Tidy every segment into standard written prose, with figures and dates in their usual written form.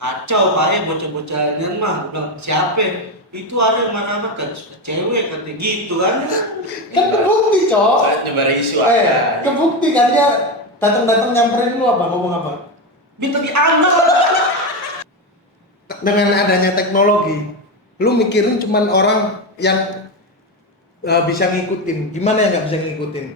kacau Pak, bocah-bocah ini mah bilang siapa? Itu ada yang marah-marah kan cewek katanya gitu kan. Kan kebukti, Cok. Saya nyebar isu aja. Kebukti kan dia datang nyamperin lu apa ngomong apa? Minta dianggap. Dengan adanya teknologi, lu mikirin cuman orang yang bisa ngikutin. Gimana yang nggak bisa ngikutin?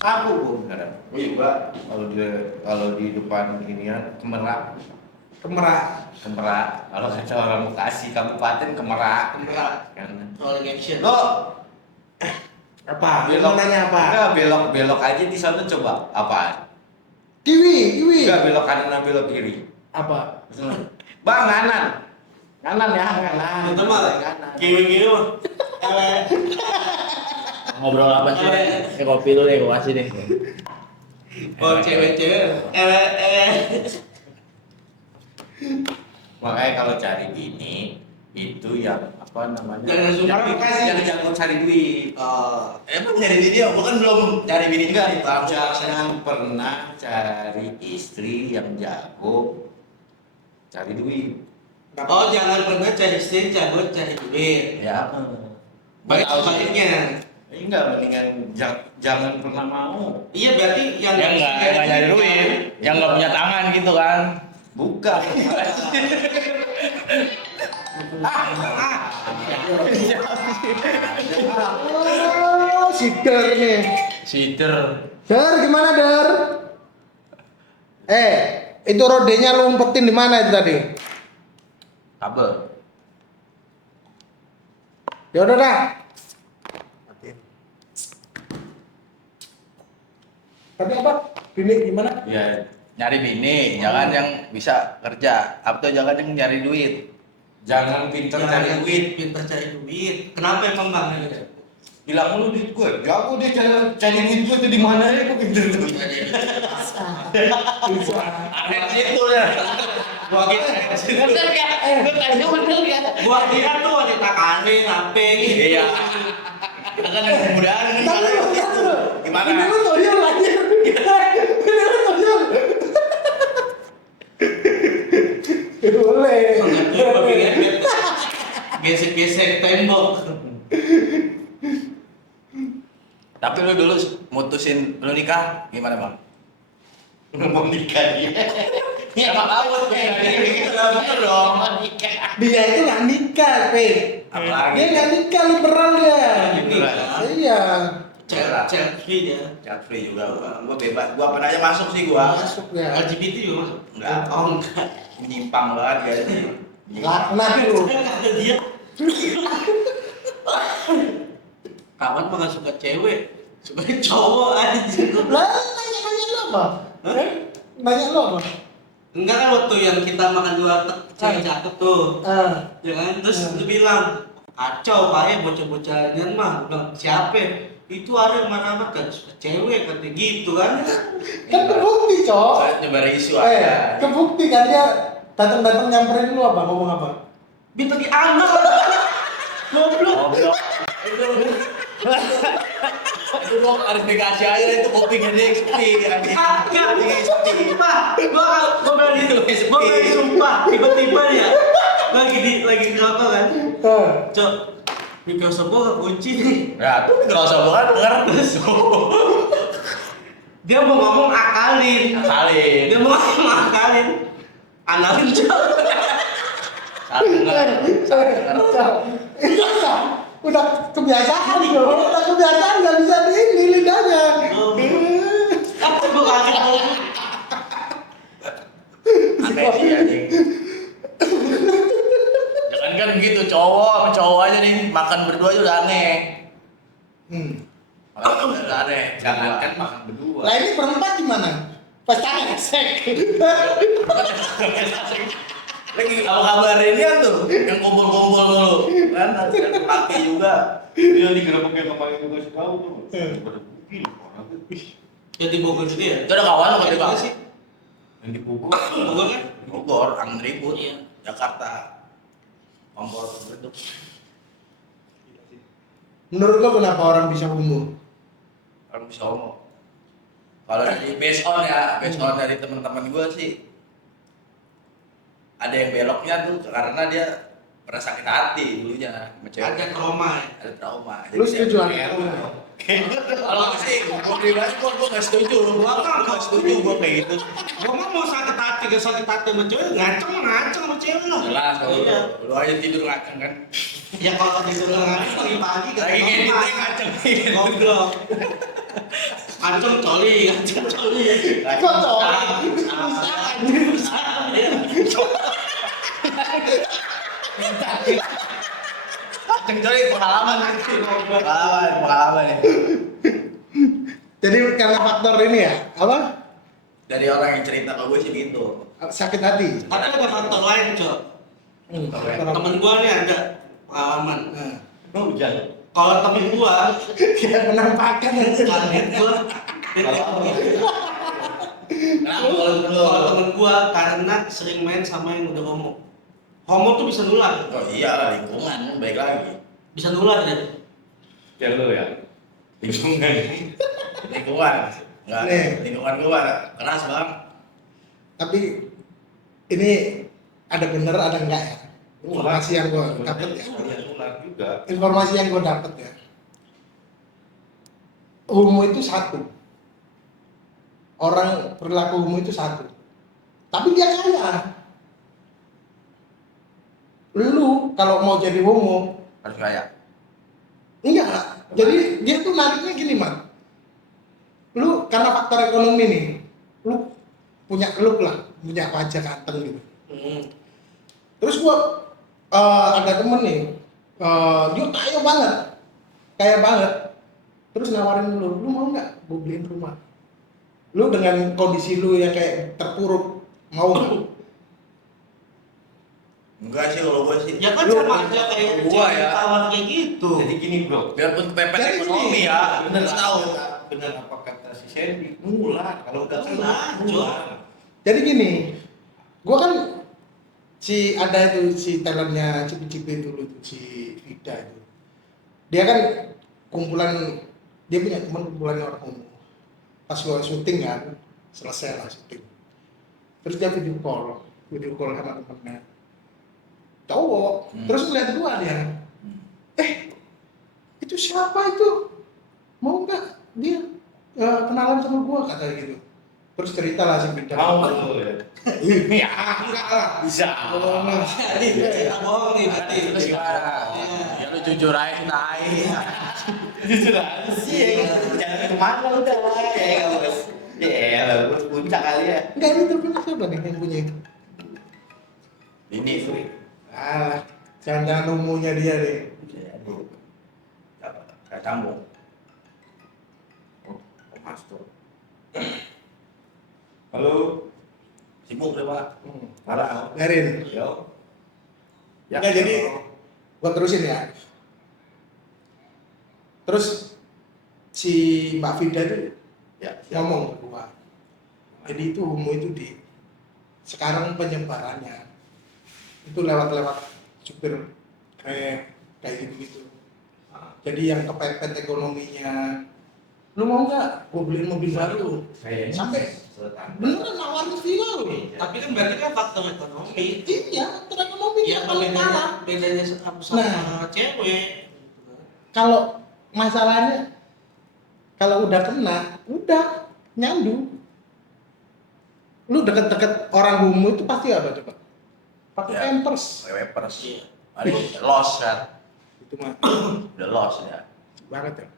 Aku pun kadang. Juga kalau di depan inian Kemerak. Kalau kata orang Bekasi Kabupaten Kemerak. Kan. Rolling action. Lo Apa? belok Mau nanya apa? Enggak, belok aja di sana coba. Apaan? Kiwi. Enggak belok kanan, belok kiri. Apa? Bang, kanan. Kanan ya, kanan. Itu mah kanan. gini mah. Ngobrol apa sih? Ini kopi dulu deh, gua kasih deh. Oh cewek-cewek. Makanya kalau cari bini itu yang apa namanya? Jangan sumpah. Jangan jago cari duit. Emang nyari video, bukan belum cari bini juga. Jangan pernah cari istri yang jago cari duit. Oh jangan pernah cari istri jago cari duit. Ya. Baik sebaliknya. Enggak, mendingan jangan pernah mau. Iya berarti yang Yang nggak nyari duit, yang nggak punya tangan gitu kan. Bukan. Sider nih. Sider. Dar, gimana Dar? Itu rodenya lu umpetin di mana itu tadi? Kabel. Ya udah dah. Tapi apa? Bini gimana? Ya, Nyari bini, jangan yang bisa kerja. Atau jangan yang nyari duit. jangan pintar cari duit. Pintar cari duit. Kenapa emang bang? Bilang lu duit gue, jago dia cari duit gue tuh di mana ya, gue pintar duit. Aneh situ ya. Gua kira Bener kan? Bener kan? gua kira tuh wanita karir apa gitu. Iya. Kita kan yang kemudahan kan kalau itu. Gimana? Ini lu toyol aja. Ini lu toyol. Boleh. Gesek-gesek tembok. Tapi lu dulu mutusin lu nikah gimana bang? Mau nikah dia. Ya emang awet bener dong. Dia itu nggak nikah, Pe. Apalagi? Dia nggak nikah, liberal dia. Liberal. Iya. Child free dia. Child free juga gua bebas. Gua apa aja masuk sih gua. Masuk ya. LGBT juga masuk? Enggak. Oh enggak. Menyimpang banget dia. Laknat lu. Kata dia. Kawan mah gak suka cewek, suka cowok aja. Lah, nanya lu apa? Nanya lu apa? Enggak kan waktu yang kita makan di warteg cewek cakep tuh. Ya kan? Terus lu bilang kacau Pak, bocah-bocah ini mah bilang siapa? Itu ada yang marah-marah kan suka cewek katanya gitu kan. Kan kebukti, Cok. Saya nyebar isu aja. Kebukti kan dia datang nyamperin lu apa? Ngomong apa? Minta dianggap. Goblok. Goblok. Itu mau klarifikasi aja itu kupingnya dia XP. Sumpah, gua berani sumpah, tiba-tiba ya lagi ngerokok kan, cok, Microsoft gua kekunci nih, Ya tuh ngerasa banget denger. dia mau ngomong akalin, analin cok, Udah kebiasaan bro, udah kebiasaan. Makanya nggak ada. Jangankan makan berdua. Lah ini berempat gimana? Pesta resek. Lagi apa kabar ini tuh? Yang kumpul-kumpul dulu. Kan harus pakai juga. Dia digerebek yang kemarin gue kasih tahu tuh. Berbukin orang tuh. Ya di Bogor juga ya. Itu ada kawan lo Kayak kali Bang? gitu sih. Yang dipukul. Bogor kan? Bogor, angin ribut. Iya. Jakarta. Kompor berduk. Menurut lo kenapa orang bisa homo? Orang bisa ngomong. Kalau dari based on dari teman-teman gue sih ada yang beloknya tuh karena dia pernah sakit hati dulunya sama cewek. Ada trauma ya. Ada trauma. Lu Jadi setuju dia- ada? Kalau gue sih, gue pribadi gue nggak setuju. Gue setuju gue kayak gitu. Gua mah mau sakit hati, gak sakit hati sama cewek, ngaceng sama cewek lah. Jelas kalau Iya. lu aja tidur ngaceng kan. Ya kalau disuruh ngaceng pagi-pagi gak Lagi kayak gitu yang ngaceng. Ngobrol. Ngaceng coli. Kok cowok? Ngaceng coy pengalaman ya. Jadi karena faktor ini ya, apa? Dari orang yang cerita ke gue sih gitu. Sakit hati. Tapi ada faktor lain, Cok. Temen gua nih ada pengalaman. Nah, Oh, hujan. Kalau temen gua, kayak penampakan aja. kaget gua. Kenapa kalau Kalau temen gua karena sering main sama yang udah homo. Homo tuh bisa nular. Oh iya lingkungan baik lagi. Bisa nular ya. Ya lu ya. Lingkungan. Lingkungan. Enggak, Nih. lingkungan gua keras bang. Tapi ini ada bener ada enggak ya? Informasi yang gue dapet ya. Ular juga. Informasi yang gue dapet ya. Homo itu satu. Orang perilaku homo itu satu. Tapi dia kaya. Lu kalau mau jadi homo, Harus kaya. enggak. Jadi dia tuh nariknya gini, Mat. Lu karena faktor ekonomi nih, lu punya look lah, punya wajah ganteng gitu. Terus gua ada temen nih, dia kaya banget. Terus nawarin lu mau nggak? Gua beliin rumah. Lu dengan kondisi lu yang kayak terpuruk, mau nggak? Enggak sih kalau gua sih. Ya kan Lu- sama aja kayak gua cewek ya. tawar kayak gitu. Jadi gini bro. Biarpun kepepet Jadi ekonomi gini. ya. Bener Bener tahu. Bener apa kata si Sandy? Ular. Kalau udah kena Ular, ular. Jadi gini, gua kan ada itu si talentnya Cipi-Cipi dulu tuh, si Vida itu. Dia kan kumpulan, dia punya teman kumpulan orang homo. Pas gua syuting kan, selesai lah syuting. Terus dia video call sama temennya. Cowok, terus ngeliat gua dia. Itu siapa itu? Mau nggak dia kenalan sama gua kata gitu. Terus cerita lah si Vida. Mau lu ya. Ya, enggak lah. Bisa. Jadi cerita bohong nih berarti. Terus gimana? Ya lu jujur aja naik. Jujur aja sih. Jangan kemana udah lah ya bos. Ya lah bos puncak kali ya. Enggak itu punya siapa nih yang punya itu? Ini tuh. Jangan umunya dia deh. Kayak cambung. Mas tuh. Halo. Sibuk deh pak. Parah. Biarin. Yo. Enggak jadi gua terusin ya. Terus si Mbak Vida itu Ya. ngomong ke gua. Jadi itu homo itu sekarang penyebarannya itu lewat supir kayak gitu. Jadi yang kepepet ekonominya, lu mau nggak? Gua beliin mobil baru. Kayaknya Sampai beneran nawarin villa lu. Tapi kan berarti kan faktor ekonomi. Iya, faktor ekonomi Ya yang paling parah. bedanya sama Nah. cewek. Kalau masalahnya kalau udah kena, udah nyandu. Lu deket-deket orang homo itu pasti apa coba? Pakai Ya. pampers. Wepers. Iya. Ada loss kan. Itu mah Udah loss ya. banget ya.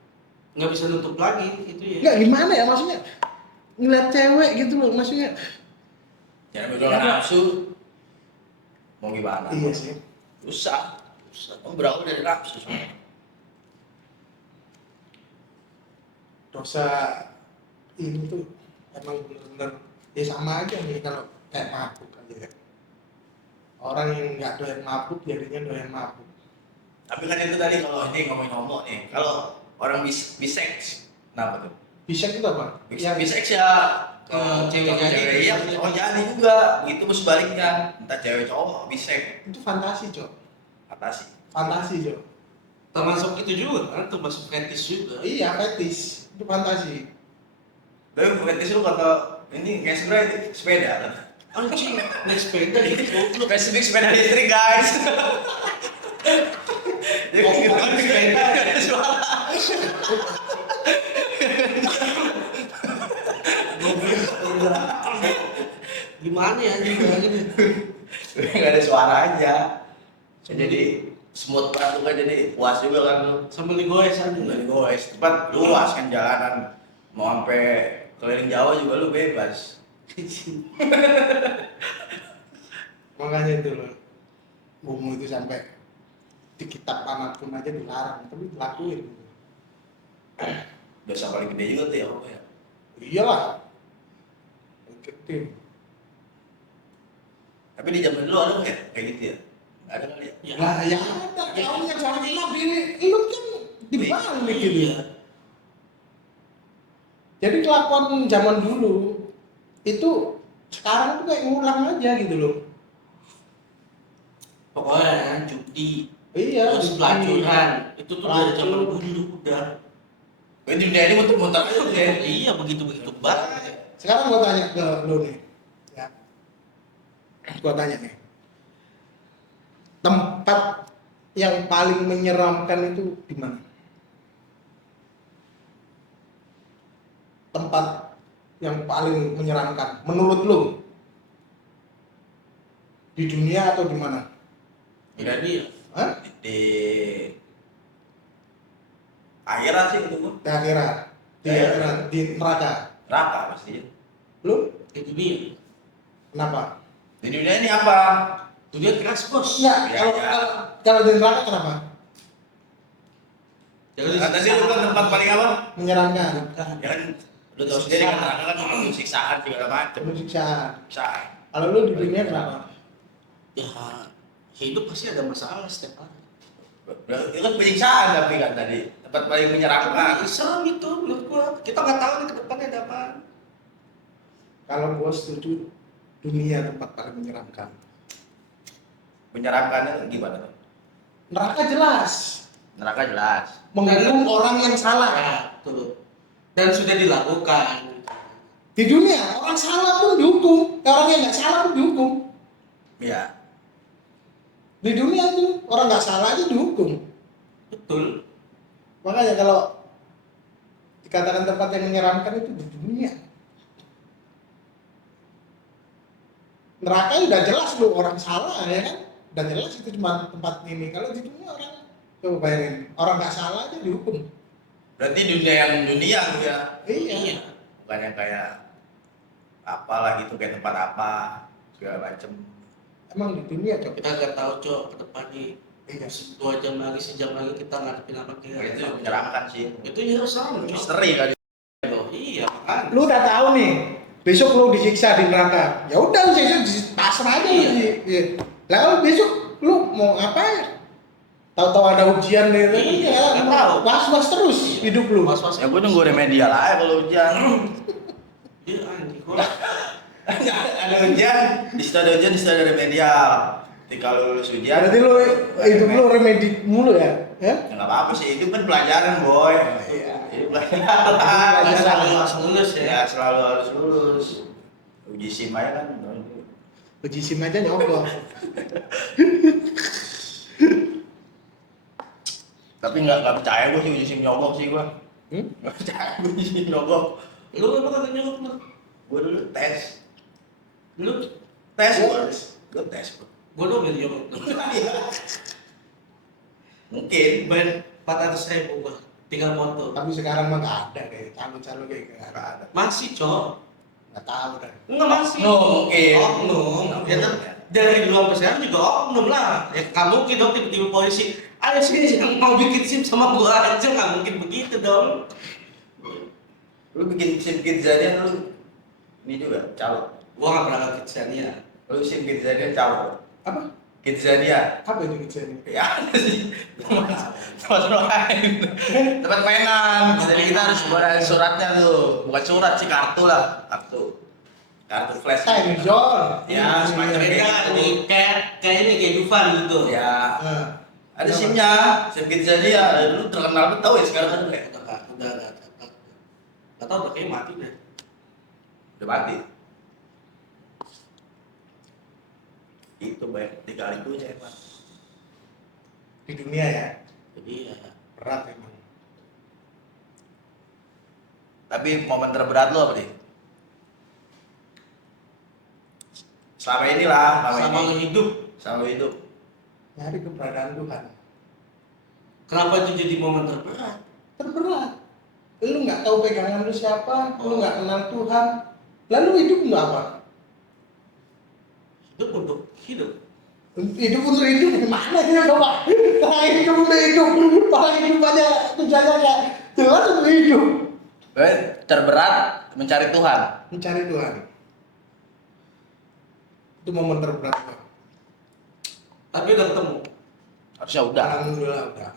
Nggak bisa nutup lagi itu ya. Enggak gimana ya maksudnya? Ngeliat cewek gitu loh maksudnya. Jangan berdoa nafsu. Mau gimana? Iya sih. Susah. Berawal dari nafsu semua. dosa ini tuh emang bener-bener ya sama aja nih kalau kayak mabuk aja ya. Orang yang nggak doyan mabuk jadinya doyan mabuk. Tapi kan itu tadi kalau ini ngomongin homo nih, kalau orang bisex, kenapa tuh? Bisek itu apa? Bisex ya ke cewek jadi. iya, cowok jadi juga, begitu sebaliknya, entah cewek cowok bisex, Itu fantasi cok. fantasi. Fantasi cok. Termasuk itu juga kan, termasuk fetish juga. Iya fetish itu fantasi. Tapi fetish lu kata ini kayak sebenarnya sepeda kan? Anjing, naik sepeda gitu. Spesifik sepeda listrik guys. Jadi Bukan sepeda. nggak ada suara. Gimana ya juga gitu. Nggak ada suara aja. Jadi smooth banget tuh kan, jadi puas juga kan lu. Sambil digoes aja. Dari goes, tempat luas kan jalanan. Mau sampai keliling Jawa juga lu bebas. Makanya itu loh. Homo itu sampai di kitab manapun aja dilarang, tapi dilakuin. Dosa paling gede juga tuh ya apa ya? Iyalah. Gede. Tapi di zaman dulu ada nggak ya kayak gitu ya? Nggak ada kali ya? Ya. Lah ya ada kaumnya zaman Nabi lu kan dibalik gitu ya. Jadi kelakuan zaman dulu itu sekarang tuh kayak ngulang aja gitu loh. Pokoknya judi, Iya, terus pelacuran, itu tuh dari zaman dulu udah. Di dunia ini muter-muter aja tuh ya. Iya begitu banget. Sekarang gua tanya ke lu nih. Ya. Gua tanya nih. Tempat yang paling menyeramkan itu di mana? Tempat yang paling menyeramkan menurut lu? Di dunia atau di mana? Jadi Hah? Di akhirat sih itu gua. Di akhirat. Di Ya. akhirat, di neraka. Neraka pasti. Lu itu dia. kenapa? Di dunia ini apa? Itu dia keras bos. Enggak, Ya, kalau ya. kalau di neraka kenapa? Jadi Kata sih lu kan tempat paling apa? Menyeramkan. Ya kan lu tahu sendiri kan neraka kan penuh siksaan segala macam. Penuh siksaan. Siksaan. Kalau lu di dunia kenapa? ya hidup pasti ada masalah setiap hari. Itu kan penyiksaan tapi kan tadi tempat paling menyeramkan. Serem itu menurut gua. Kita nggak tahu nih ke depannya ada apa. Kalau gua setuju dunia tempat paling menyeramkan. Menyeramkannya gimana tuh? Neraka jelas Neraka jelas. menghukum orang yang salah. Ya, tuh. Dan sudah dilakukan. Di dunia orang salah pun dihukum, orang yang nggak salah pun dihukum. Iya. Di dunia tuh orang nggak salah aja dihukum. Betul. Makanya kalau dikatakan tempat yang menyeramkan itu di dunia. Neraka udah jelas lu orang salah ya kan, udah jelas itu cuma tempat ini. Kalau di dunia orang coba bayangin orang nggak salah aja dihukum. Berarti dunia yang dunia lu ya. Iya. Bukan yang kayak apalah gitu kayak tempat apa segala macem. Emang di dunia coba. Kita nggak tahu cok ke depan nih. Iya. 2 jam lagi, sejam lagi kita ngadepin apa kita. Itu menyeramkan sih. Itu ya sama cok. Misteri kali itu. Iya kan. Lu udah tahu nih, besok lu disiksa di neraka. Ya udah lu siksa pasrah aja lu. Iya. Lalu besok lu mau apa? Tahu-tahu ada ujian gitu kan Iya, ya, nggak tahu. was-was terus hidup lu. Was-was. Ya gua nunggu remedial aja kalau hujan. Iya anjing. Ada ujian, di situ ada ujian, di situ ada remedial. Jadi kalau lulus ujian, Berarti lu hidup lu remedi mulu ya? Ya? ya nggak apa-apa sih, itu kan pelajaran boy. Iya. Itu pelajaran. Selalu harus lulus ya. Ya selalu harus lulus. Uji SIM aja kan. Uji SIM aja nyogok. Tapi nggak percaya gue sih uji SIM nyogok sih gue. Hmm? Nggak percaya gue uji SIM nyogok. Lu apa kagak nyogok lu? Gue dulu tes. Lu Tes gue tes. gua dong yang nyogok. Mungkin. Bayar 400.000 gua. Tinggal foto. Tapi sekarang mah nggak ada deh, calon-calon kayak gitu. Nggak ada. Masih cok. Nggak tahu deh. Enggak masih. Mungkin. Oknum. Ya kan dari dulu sampai sekarang juga oknum lah. Ya nggak mungkin dong tiba-tiba polisi. Ayo sini yang mau bikin SIM sama gua aja, nggak mungkin begitu dong. Lu bikin sim Kidzania lu ini juga calo. Gua nggak pernah ke Kidzania. Lu sim Kidzania calo. Apa? Kidzania. Apa itu gitu ini? Ya ada sih. Tempat main. Tempat mainan. Jadi kita harus buat suratnya tuh. Bukan surat sih, kartu lah. Kartu flash. Time zone. Ya, semacam Beda gitu. nih, kayak ini kayak Dufan gitu. Ya. Nah, Ada SIM-nya. SIM Kidzania. Lu terkenal betul ya sekarang kan udah. Nggak tahu udah kayak mati deh. Udah mati. Itu banyak tinggal itu aja emang. di dunia ya Jadi ya berat emang. Tapi momen terberat lo apa nih? Selama inilah, sama lu hidup. Selama hidup. Nyari keberadaan Tuhan. Kenapa itu jadi momen terberat? Terberat. Lu nggak tahu pegangan lu siapa, lu nggak kenal Tuhan. Lalu hidup lu apa? Hidup untuk hidup. Hidup untuk hidup gimana ya coba? Orang hidup untuk hidup, orang hidup aja tujuannya nggak jelas untuk hidup. Terberat mencari Tuhan. Mencari Tuhan. Itu momen terberat. Bang. Tapi udah ketemu. Harusnya udah. Alhamdulillah udah.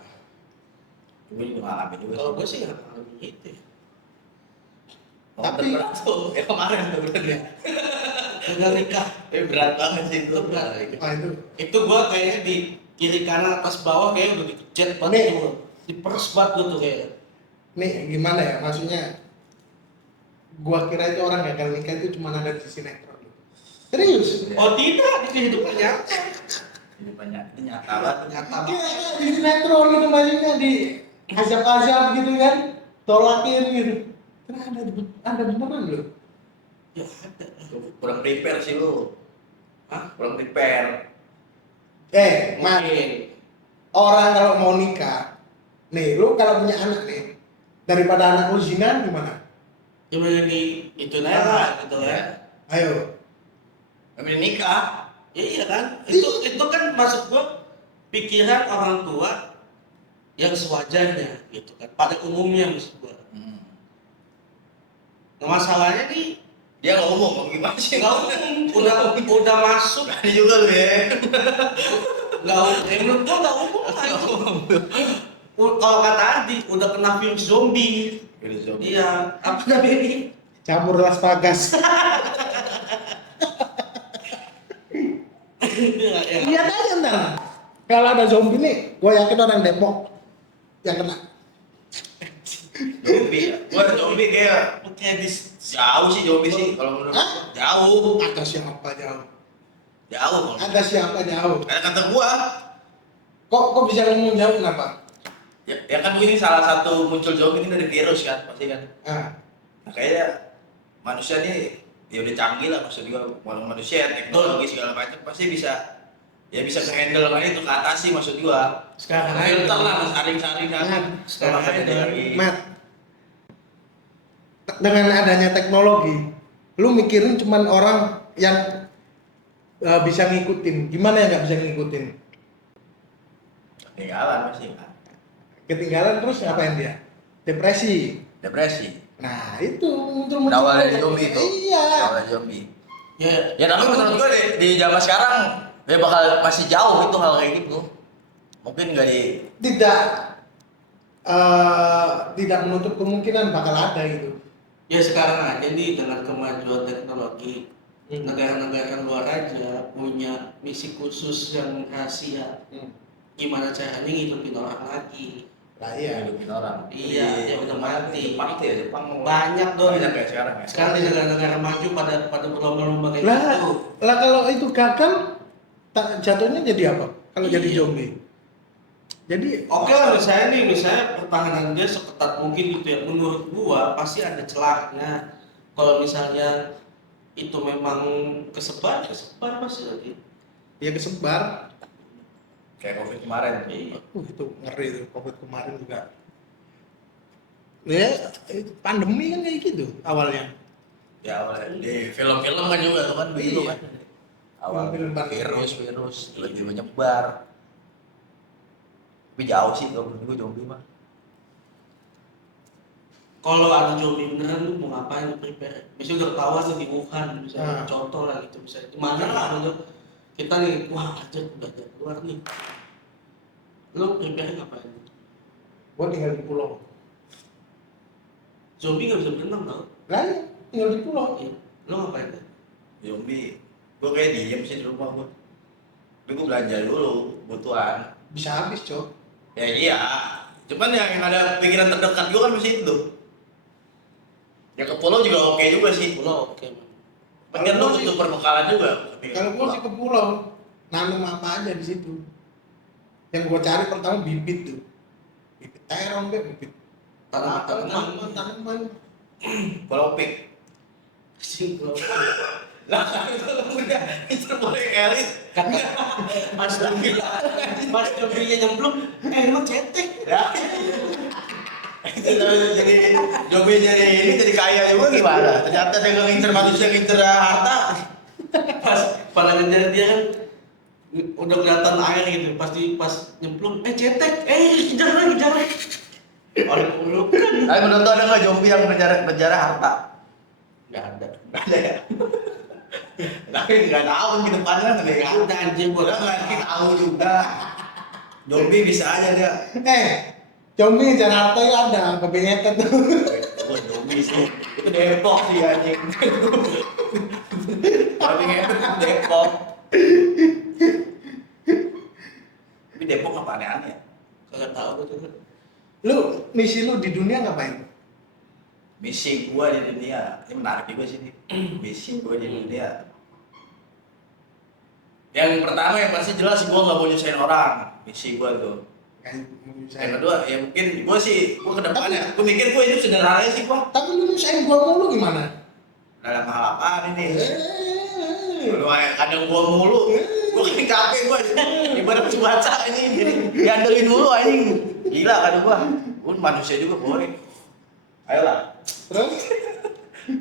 Gue juga ngalamin juga. Kalau gue sih nggak ngalamin gitu ya. Momen Tapi- terberat tuh, ya kemarin tuh berarti. Udah nikah. Tapi berat banget sih itu. Berat. Apa itu? Itu gue kayaknya di kiri kanan atas bawah kayak udah dikejet Nih. banget gitu. Diperes banget gue tuh kayak. Nih gimana ya? Maksudnya gua kira itu orang gagal nikah itu cuma ada di sinetron. Serius? Oh tidak, di kehidupan nyata. Ini banyak, ini nyata banget. Nyata Kayak banget. di sinetron gitu maksudnya di azab-azab gitu kan, tolakin gitu. Karena ada beneran loh. Ya ada. Kurang prepare sih lu. Hah? Kurang prepare. Mat, Mungkin. orang kalau mau nikah, nih lu kalau punya anak nih, daripada anak lu zina gimana? Ya mending di itu lah gitu ya. Ayo. Kami nikah. Ya, iya kan? Itu kan maksud gua pikiran orang tua yang sewajarnya gitu kan. Pada umumnya maksud gua. Nah, masalahnya nih Dia nggak umum, mau gimana sih? nggak umum, udah masuk Ini juga lu ya. nggak umum. Menurut gua nggak umum kan. Kalau kata Adi udah kena virus zombie. Iya, apa namanya ini? Campur Las Vegas. Ya. Lihat aja ntar. Kalau ada zombie nih, gue yakin orang Depok yang kena. Zombie, gua zombie kayak jauh sih zombie sih kalau menurut Hah? gua. Jauh, Ada siapa jauh? jauh. kalau Ada siapa jauh? Kayak kata gua, Kok bisa ngomong jauh kenapa? ya kan ini salah satu muncul zombie ini dari virus kan, pasti kan. Ah, Nah, kayaknya manusia nih ya udah canggih lah, maksud gua walau manusia teknologi segala macam pasti bisa handle kan itu ke atas sih maksud gua. Sekarang aja. Filter lah, saring-saring kan. Sekarang aja dari Mat. Dengan adanya teknologi, lu mikirin cuman orang yang bisa ngikutin. Gimana ya nggak bisa ngikutin? Ketinggalan pasti kan. Ketinggalan terus ngapain dia? Depresi. Depresi. Nah itu muncul. Berawal dari zombie itu. Iya. Berawal dari zombie. ya, Ya tapi menurut gue di zaman sekarang ya bakal masih jauh itu hal kayak gitu. Mungkin nggak di tidak menutup kemungkinan bakal ada gitu. ya sekarang aja nih dengan kemajuan teknologi negara-negara luar aja punya misi khusus yang rahasia. Gimana caranya ngidupin orang lagi? Lah iya. hidupin orang. Iya, yang udah mati. Jepang tuh ya Jepang. Banyak dong. Banyak ya sekarang ya. Sekarang di negara-negara maju pada berlomba-lomba kayak Lah, gitu. lah kalau itu gagal, jatuhnya jadi apa? Kalau jadi Iya. zombie. Jadi Oke lah misalnya pertahanan dia seketat mungkin gitu ya. Menurut gua pasti ada celahnya. Kalau misalnya itu memang kesebar pasti lagi. ya kesebar. Kayak Covid kemarin. Iya. Itu ngeri tuh Covid kemarin juga. Ya, pandemi kan kayak gitu awalnya. Ya awalnya di film-film kan juga tuh kan begitu Iya. kan. Awal Film-film pandemi. virus tiba-tiba nyebar. Tapi jauh sih kalau menurut gue zombie mah. kalau ada zombie beneran lu mau ngapain lu prepare? Misalnya udah ketahuan tuh di Wuhan, misalnya Ah. contoh lah gitu, misalnya di mana lah gitu. Kita nih, wah aja udah keluar nih. Lu prepare ngapain? Gua tinggal di pulau. Zombie nggak bisa berenang tau? Lah, iya, tinggal di pulau. Iya. Lu ngapain? Zombie. Gue kayak diem sih di rumah gue. Tapi gue belanja dulu kebutuhan. Bisa habis, Cok. Ya iya. Cuman yang ada pikiran terdekat gue kan masih itu. Ya ke pulau juga oke juga sih. Pulau oke. Man. Pengen lu butuh perbekalan juga. Kalau gua sih ke pulau, nanam apa aja di situ. Yang gua cari pertama bibit tuh. Bibit terong deh, bibit tanaman. Pulau Pik. Sing pulau. Lah itu udah itu boleh elit. Mas zombie-nya nyemplung, emang cetek. Ya. Itu jadi zombie jadi ini jadi kaya juga gimana? Ternyata dia ngincer manusia ngincer harta. Pas ngejar dia kan udah kelihatan air gitu, pas nyemplung, cetek, kejar lagi. Orang pelukan. Tapi menurut lu ada nggak zombie yang menjara harta? Nggak ada. Nggak ada ya. Tapi nggak tahu ke depannya kan Nggak ada anjing buat Udah nggak tahu juga. Zombie bisa aja dia. Zombie Jakarta itu ada, babi ngepet tuh. Oh, zombie sih. Itu Depok sih anjing. Tapi ngepet itu Depok. Tapi Depok apa aneh-aneh ya? Kagak tahu betul. Lu, misi lu di dunia ngapain? Misi gua di dunia, ini menarik juga sih nih. Misi gua di dunia. Yang pertama yang pasti jelas gua nggak mau nyusahin orang. Misi gua tuh. Yang kedua ya mungkin gua ke depannya. Gua mikir gua hidup sederhana sih gua. Tapi lu nyusahin gua mulu gimana? Dalam hal apaan ini? Lu kadang gua mulu. Gua kan capek gua. Ibarat cuaca ini diandelin mulu anjing. Gila kadang gua. Gua manusia juga boy. Ayolah. Terus?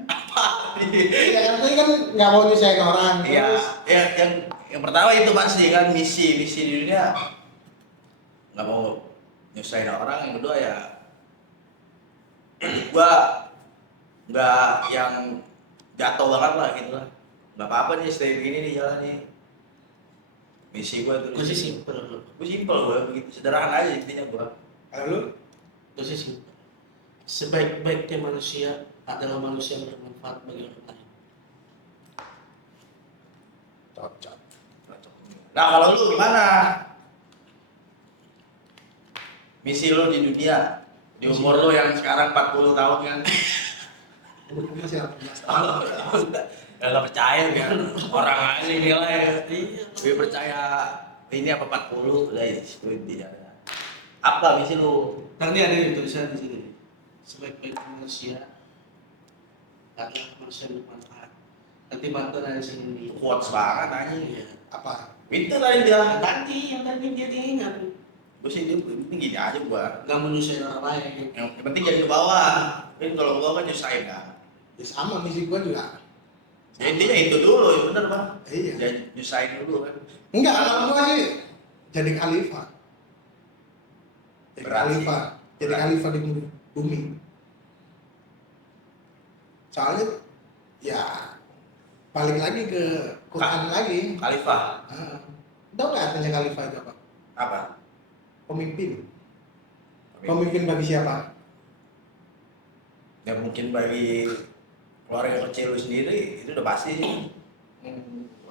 Apa Ya kan nggak mau nyusahin orang. Iya, Terus? ya, yang pertama itu pasti kan misi di dunia nggak mau nyusahin orang. Yang kedua ya gua nggak yang jatuh banget lah gitu lah. Nggak apa-apa nih stay begini nih jalan nih. Misi gua tuh. Gue sih simpel. Gua simpel gua begitu sederhana aja intinya gua. Kalau lu? Gue sih simpel. Sebaik-baiknya manusia adalah manusia yang bermanfaat bagi orang lain. Cocok. Nah kalau lu gimana? Misi lu di dunia di umur lu yang sekarang 40 tahun kan? Masih 18 tahun. Ya nggak percaya kan orang aja nilai. Iya. Gue percaya ini apa 40 udah ya itu intinya. Apa misi lu? Tadi ada yang tulisan di sini. Sebaik-baiknya manusia adalah manusia yang bermanfaat. Nanti bantuan dari sini nih. Quotes banget anjing. Iya. Apa? Itu tadi dia. Yang tadi dia diingat. Gue sih dia penting gini aja gua. Nggak menyusahin orang lain. Yang penting jadi ke bawah. Tapi kalau gua kan nyusahin kan. Ya sama misi gua juga. Ya intinya itu dulu ya bener bang. Iya. Jadi nyusahin dulu kan. Enggak, kalau gua sih jadi khalifah. Jadi Berat sih. khalifah. Jadi Berat. khalifah di bumi. Soalnya ya balik lagi ke Quran lagi. Khalifah. Tahu nggak artinya khalifah itu apa? Apa? Pemimpin. Pemimpin bagi siapa? Ya mungkin bagi keluarga kecil lu sendiri itu udah pasti sih.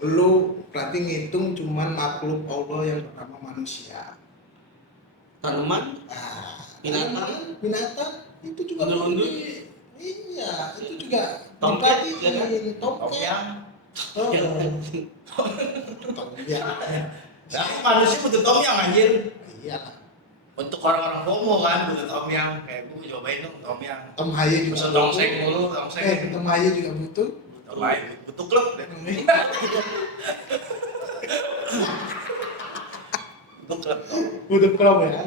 Lu berarti ngitung cuman makhluk Allah yang bernama manusia. Tanaman, Binatang, binatang itu juga Undur-undur. Iya, itu juga Tomcat, diperhatiin. Tomyang. Tomcat. Nah, manusia butuh tomyang anjir. Iya. Untuk orang-orang homo kan butuh tomyang. Kayak gue cobain dong tomyang. Tom Haye juga Bisa butuh. tongseng mulu, tongseng. Tom Haye juga butuh. Butuh klub deh. Butuh klub. Butuh klub ya.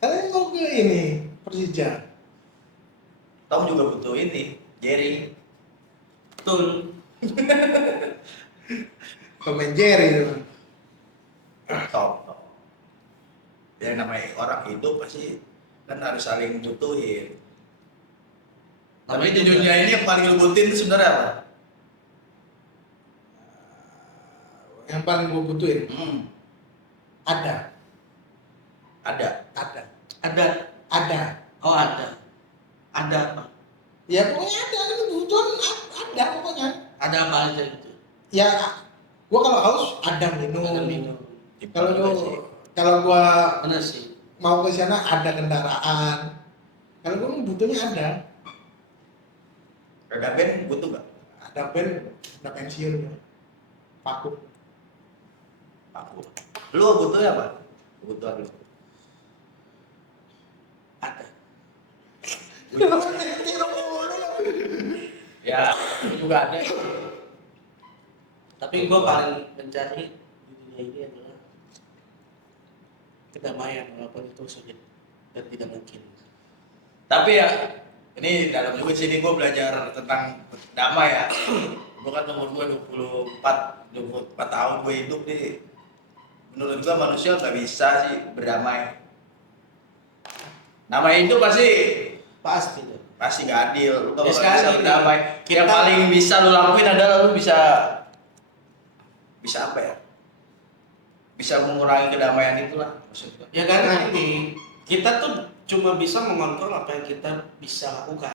Kalian mau ke ini Persija? Tom juga butuh ini, Jerry. betul. Pemain Jerry itu. Tom. Yang namanya orang hidup pasti kan harus saling butuhin. Tapi di dunia ini yang paling lu butuhin itu sebenarnya apa? Yang paling gue butuhin Ada. ada Ada. Oh ada. Ada apa? ya pokoknya ada kebutuhan ada pokoknya Ada apa aja gitu? ya gue kalau haus ada minum, Ada minum. kalau gue Bener sih. mau ke sana ada kendaraan, kalau gue butuhnya ada band butuh nggak? ada band udah pensiun vakum. Aku. Lu butuhnya apa? Kebutuhan lu. Ada. Ya, itu juga ada. Tapi gue paling mencari di dunia ini adalah kedamaian walaupun itu sulit dan tidak mungkin. Tapi ya, ini dalam juga sini gue belajar tentang damai ya. Gue kan umur gue 24 tahun gue hidup nih. Menurut gue manusia nggak bisa sih berdamai. Damai itu Pasti tuh. pasti nggak adil. Lu nggak Ya, bakal sekarang bisa ini, berdamai. Yang paling bisa lu lakuin adalah lu bisa apa ya? Bisa mengurangi kedamaian itulah maksudnya. Ya kan ini kita tuh cuma bisa mengontrol apa yang kita bisa lakukan.